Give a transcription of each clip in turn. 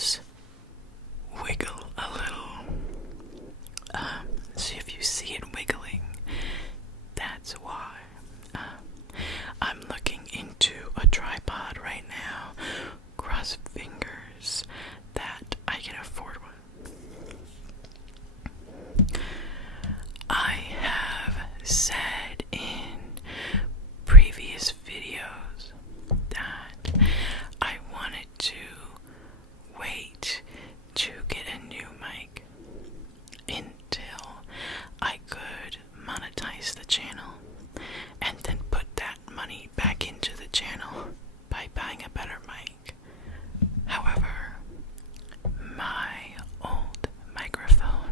thermos wiggle a little. So if you see it wiggling, that's why. I'm looking into a tripod right now. Cross fingers that I can afford one. I have said in previous videos that I wanted to wait to get a new mic until I could monetize the channel and then put that money back into the channel by buying a better mic. However, my old microphone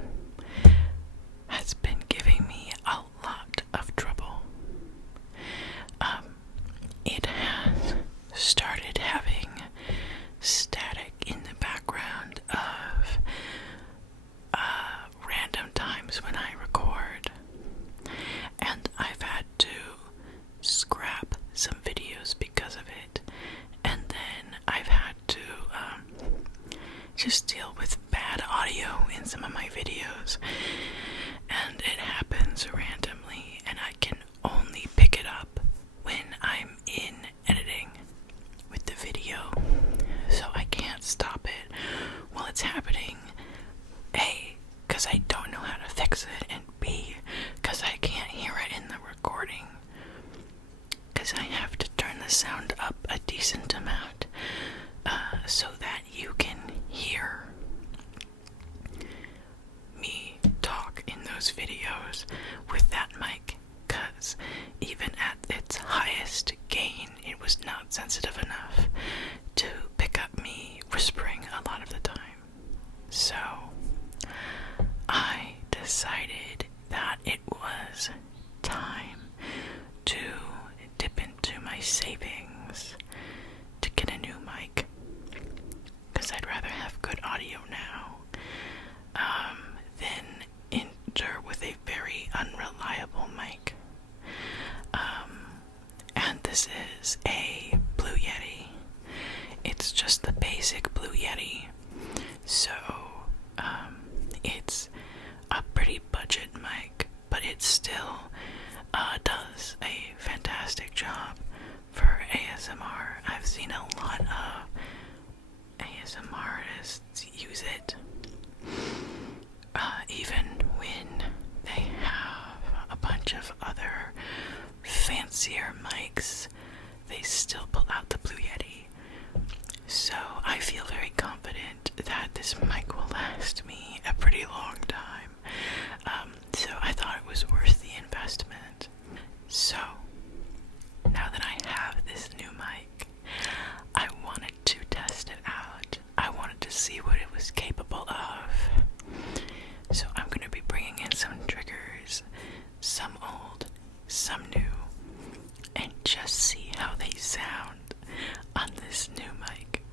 has been giving me a lot of trouble. It has started having static in the background of random times when I record, and I've had to scrap some videos because of it, and then I've had to just deal with bad audio in some of my videos, and it happens randomly, and I can only pick it up when I'm in editing with the video, so I can't stop it while it's happening. A, because I don't know how to fix it, and B, because I can't hear it in the recording, because I have to turn the sound up a decent amount so that you can hear me talk in those videos with that mic, because even at its highest gain, it was not sensitive enough to pick up me whispering a lot of the time. So I decided that it was time to dip into my savings to get a new mic, because I'd rather have good audio now than enter with a very unreliable mic. And this is a Blue Yeti. It's just the basic Blue Yeti, so it's a pretty budget mic, but it still does a fantastic job for ASMR. I've seen a lot of ASMR artists use it, even when they have a bunch of other fancier mics, they still pull out the Blue Yeti. So I feel very confident that this mic will last me a pretty long time. So I thought it was worth the investment. So now that I have this new mic, I wanted to test it out. I wanted to see what it was capable of. So I'm going to be bringing in some triggers, some old, some new, and just see how they sound on this new mic.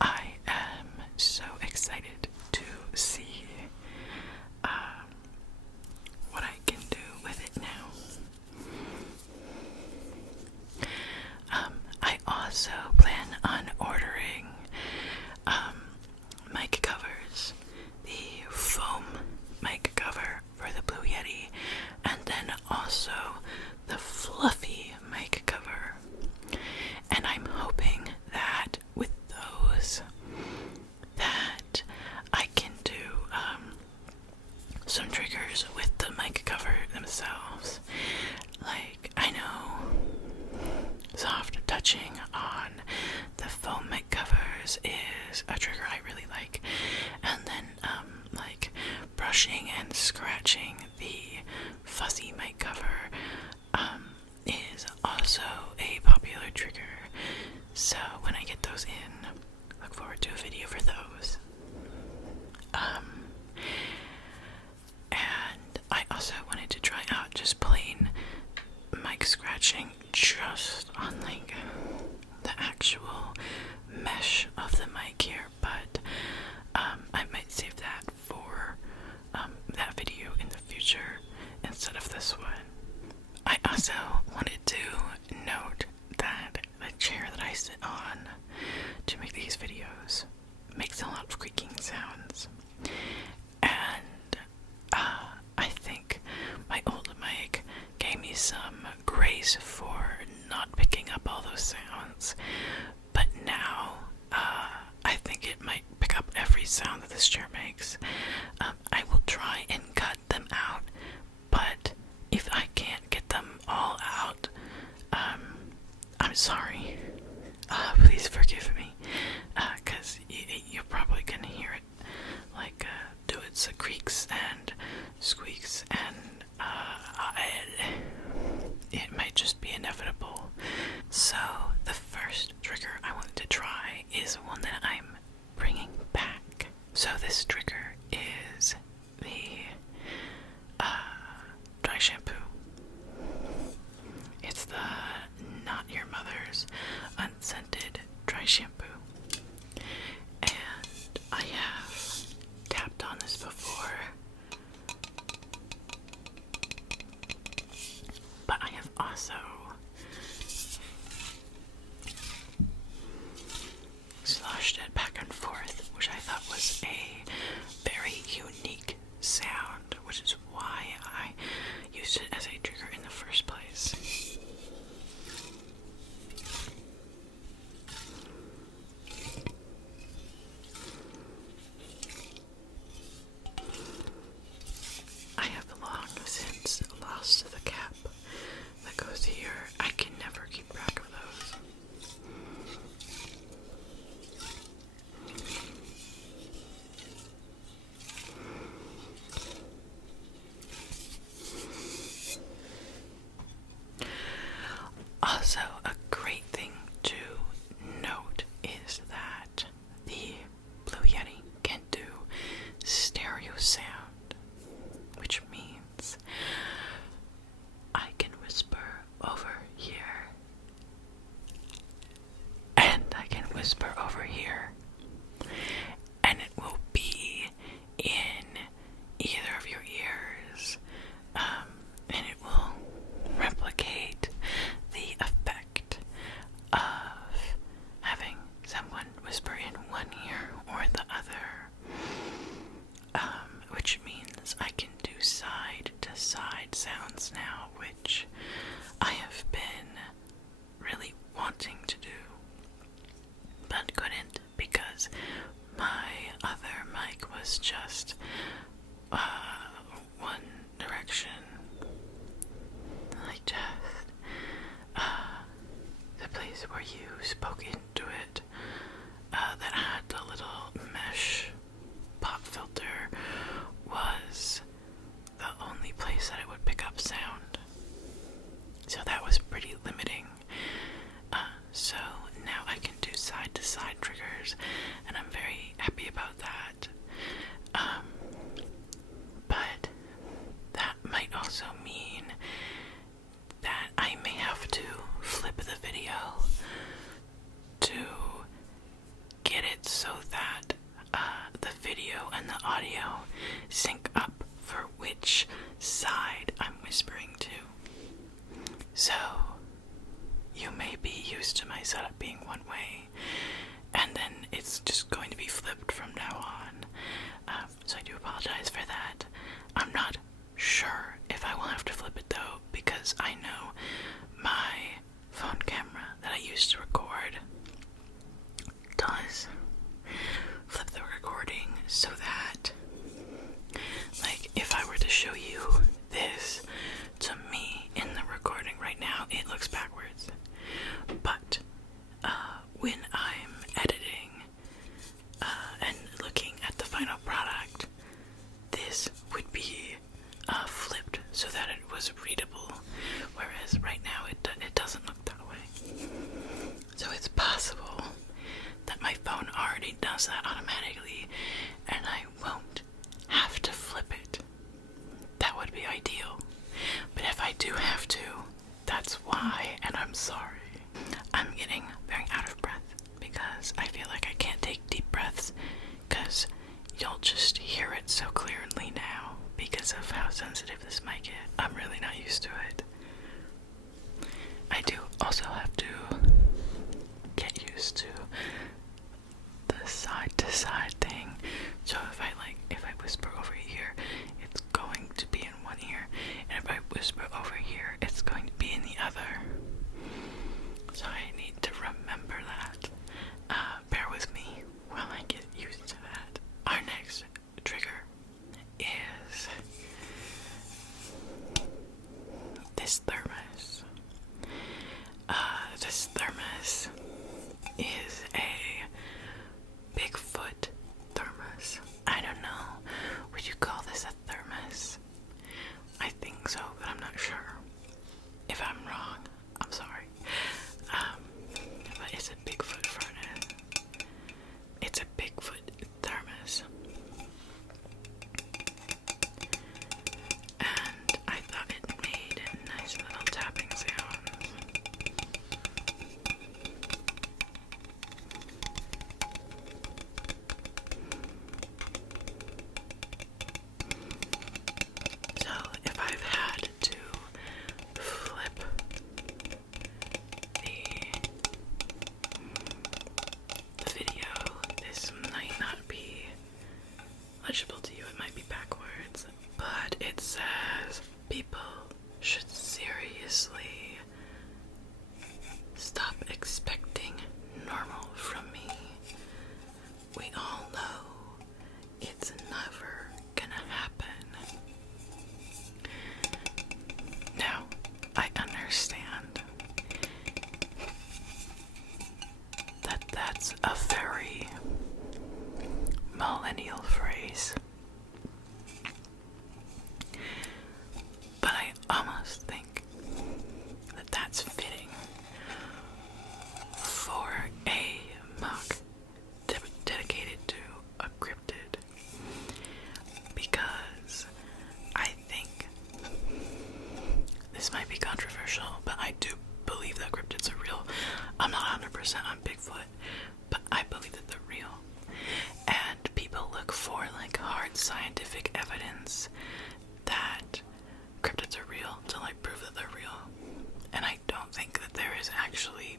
I am so excited to see what I can do with it now. I also plan on ordering mic covers, the foam mic cover for the Blue Yeti, and then also the fluffy mic cover. And I'm hoping that with those that I can do some triggers with the mic cover themselves. Like, I know soft touching on the foam mic covers is a trigger I really like, and then like brushing and scratching the fuzzy mic cover is also a popular trigger. So when I get those in, look forward to a video for those. And I also wanted to try out just plain mic scratching just on like the actual mesh of the mic here, but I might save that for that video in the future instead of this one. I also wanted to note that the chair that I sit on to make these videos makes a sound that this chair makes. I will try and cut them out, but if I can't get them all out, I'm sorry. Please forgive me, because you're probably gonna hear it, like, do its creaks and squeaks, and it might just be inevitable. So, the first trigger I wanted to try is one that I'm bringing back. So, this trigger is the dry shampoo. It's the Not Your Mother's unscented dry shampoo. And I have tapped on this before, but I have also sloshed it back and forth, which I thought was a very unique sound, which is why I used it as a trigger in the first place. I have long since lost the cap that goes here. I can never keep track of those. Also, a great thing to note is that the Blue Yeti can do stereo sound, which means I can whisper over here, and I can whisper over here, and it will be in either of your ears, and it will replicate the effect of having someone whisper in one ear or the other, which means I can do side-to-side sounds now, which I have been really wanting to do, but couldn't because my other mic was just one direction. Like just the place where you spoke into it, that had the little mesh pop filter, was the only place that it would pick up sound. So that was pretty limiting. So now I can do side-to-side triggers, and I'm very happy about that. But that might also mean that I may have to flip the video to get it so that the video and the audio sync up for which side I'm whispering to. So you may be used to my setup being one way, and then it's just going to be flipped from now on. So I do apologize for that. I'm not sure if I will have to flip it though, because I know my phone camera that I used to record does flip the recording so that, like, if I were to show you this to me in the recording right now, it looks backwards. But when I'm editing and looking at the final product, this would be flipped so that it was readable, whereas right now it doesn't look that way. So it's possible that my phone already does that automatically, and I won't have to flip it. That would be ideal. But if I do have to, that's why, and I'm sorry. I'm getting very out of breath because I feel like I can't take deep breaths, because you'll just hear it so clearly now because of how sensitive this mic is. I'm really not used to it. I do also have to get used to the side-to-side thing. So if I whisper over here, it's going to be in one ear, and if I whisper over here, it's going to be in the other. So I need to remember that. Bear with me while I get used to that. legible to you. It might be backwards, but it says people should seriously stop expecting normal from me. We all know it's never gonna happen. Now, I understand that that's a very millennial phrase, but I almost think that that's fitting for a mug dedicated to a cryptid, because I think this might be controversial, but I do believe that cryptids are real. I'm not 100% on Bigfoot, but I believe that they're real. And people look for like hard scientific evidence that cryptids are real to like prove that they're real. And I don't think that there is actually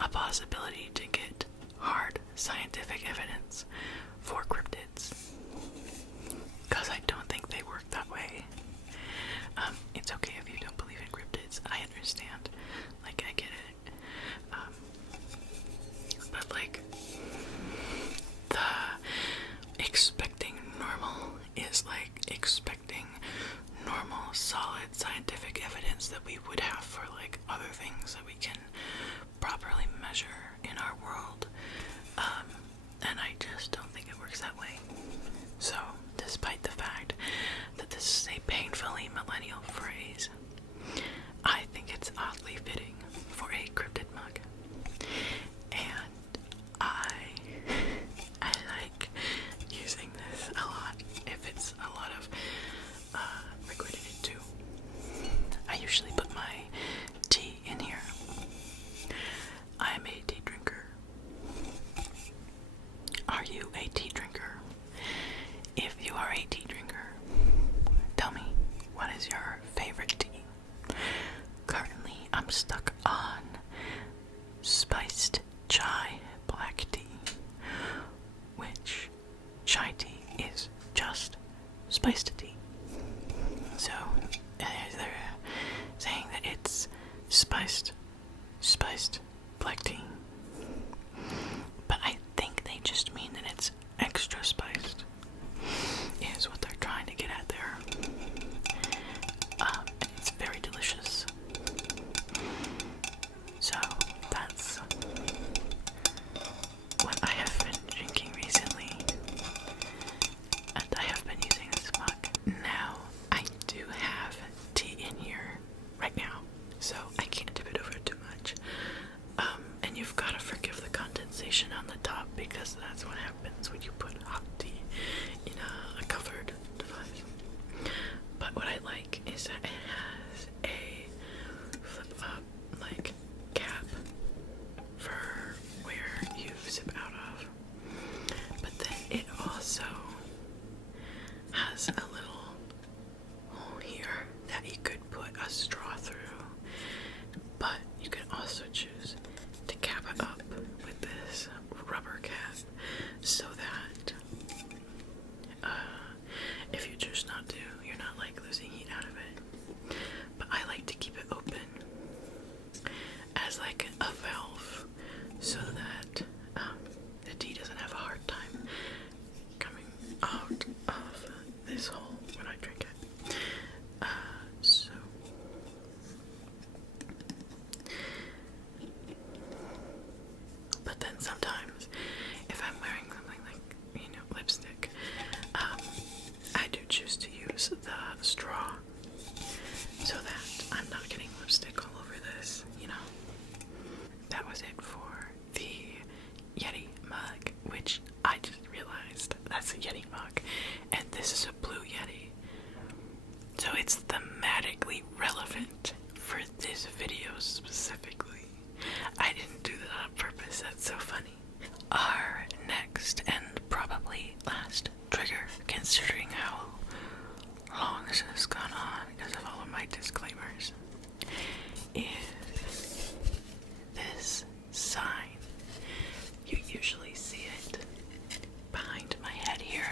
a possibility to get hard scientific evidence for cryptids, because I don't think they work that way. It's okay if you don't believe in cryptids. I understand. Like, I get it. But like, the expecting normal is like expecting normal, solid scientific evidence that we would have for like other things that we can properly measure in our world. And I just don't think it works that way. So, despite the fact that this is a painfully millennial phrase, I think it's oddly fitting for a cryptid mug. And I like using this a lot if it's a lot of liquid in it too. I usually put my tea in here. I am a tea drinker. Are you a tea drinker? If you are a tea drinker, tell me, what is your favorite tea? Currently, I'm stuck on spiced chai black tea, which chai tea is just spiced tea. So, they're saying that it's spiced black tea. But I think they just mean that it's extra spiced, is what they're trying to get at there. It's very delicious. So, that's what I have been drinking recently. And I have been using this mug. Now, I do have tea in here right now, so I can't tip it over too much. And you've got to forgive the condensation on the top, because that's what happens when you put hot tea in a covered device. But what I like is that it has a flip-flop like cap for where you sip out of. But then it also has a little hole here that you could put a straw through. But you can also choose to cap it up with this rubber cap, so that if you choose not to, you're not like losing heat out of it. But I like to keep it open as like a valve, so that the tea doesn't have a hard time coming out of this hole when I drink it. So but then sometimes, if I'm wearing something like, lipstick, I do choose to use the straw, so that I'm not getting lipstick all over this, That was it for the Yeti mug, which I just realized that's a Yeti mug, and this is a blue Yeti. So it's thematically relevant for this video specifically. I didn't do that on purpose, that's so funny. Our next and probably last trigger, considering how long this has gone on because of all of my disclaimers, is this sign. You usually see it behind my head here.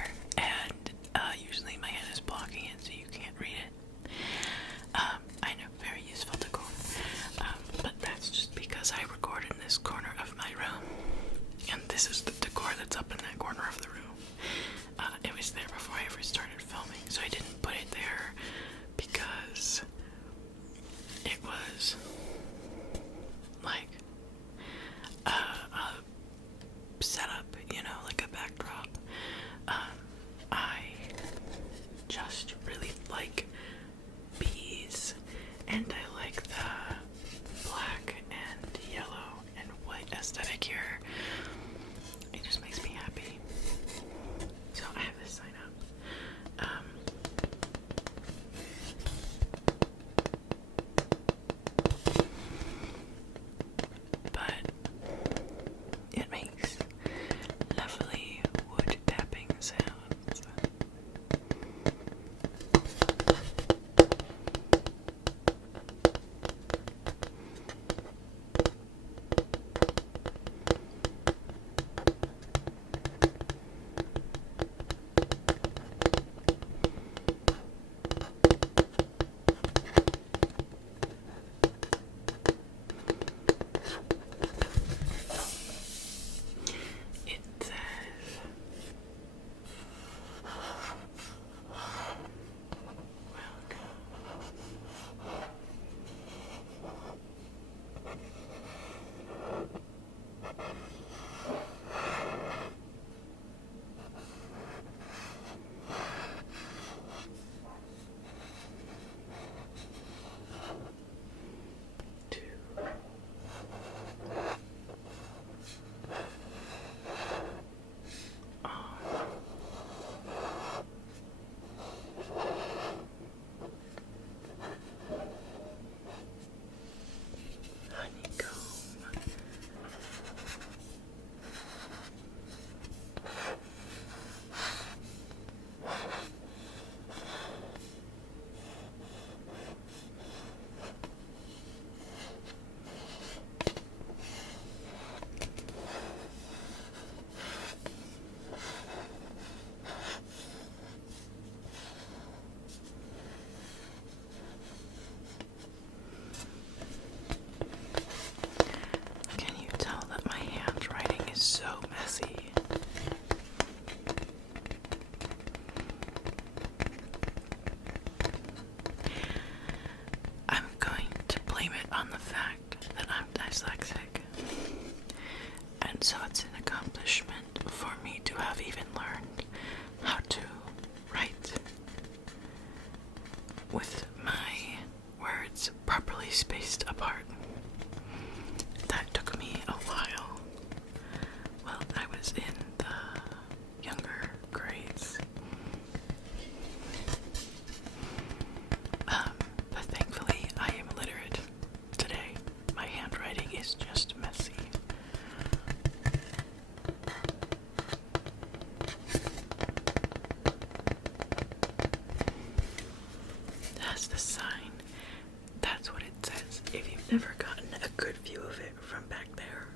never gotten a good view of it from back there.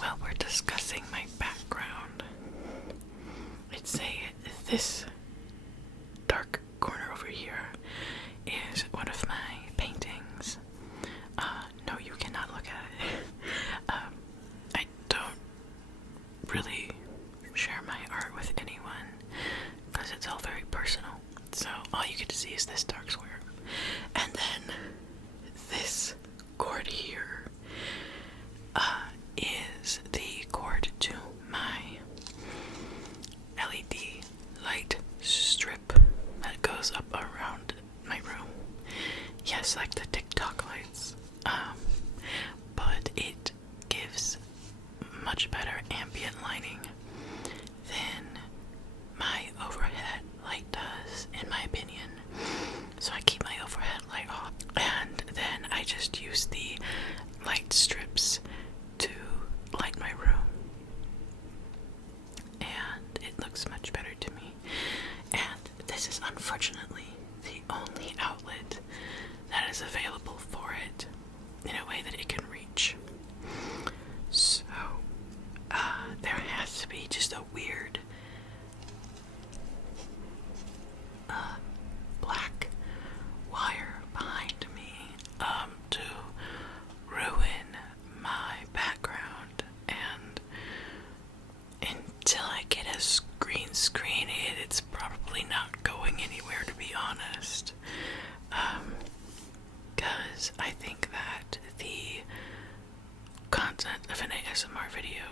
Well, we're discussing my background. I'd say this dark corner over here is one of my paintings. No, you cannot look at it. I don't really share my art with anyone because it's all very personal. So all you get to see is this dark square. And then this cord here is the cord to my LED light strip that goes up around my room. Yes, like the TikTok lights. But it gives much better ambient lighting than my overhead light does, in my opinion. So I keep my overhead light off, and then I just use the light strips to light my room, and it looks much better to me. And this is unfortunately the only outlet that is available for it in a way that it can reach. So there has to be just a weird black wire behind me to ruin my background, and until I get a green screen, it's probably not going anywhere, to be honest. Because I think that the content of an ASMR video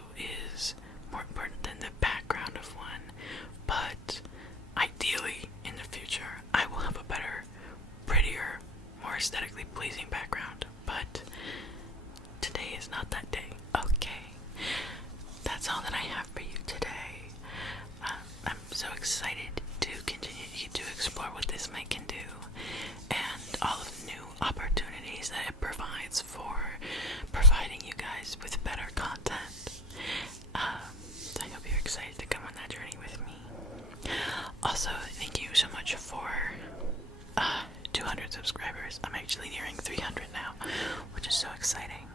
is more important than the background of one. But ideally, in the future, I will have a better, prettier, more aesthetically pleasing background. But today is not that day. Okay, that's all that I have for you today. I'm so excited to continue to explore what this mic can do, and all of the new opportunities that it provides for providing you guys with better content. I hope you're excited to come on that journey with me. Also, thank you so much for 200 subscribers. I'm actually nearing 300 now, which is so exciting.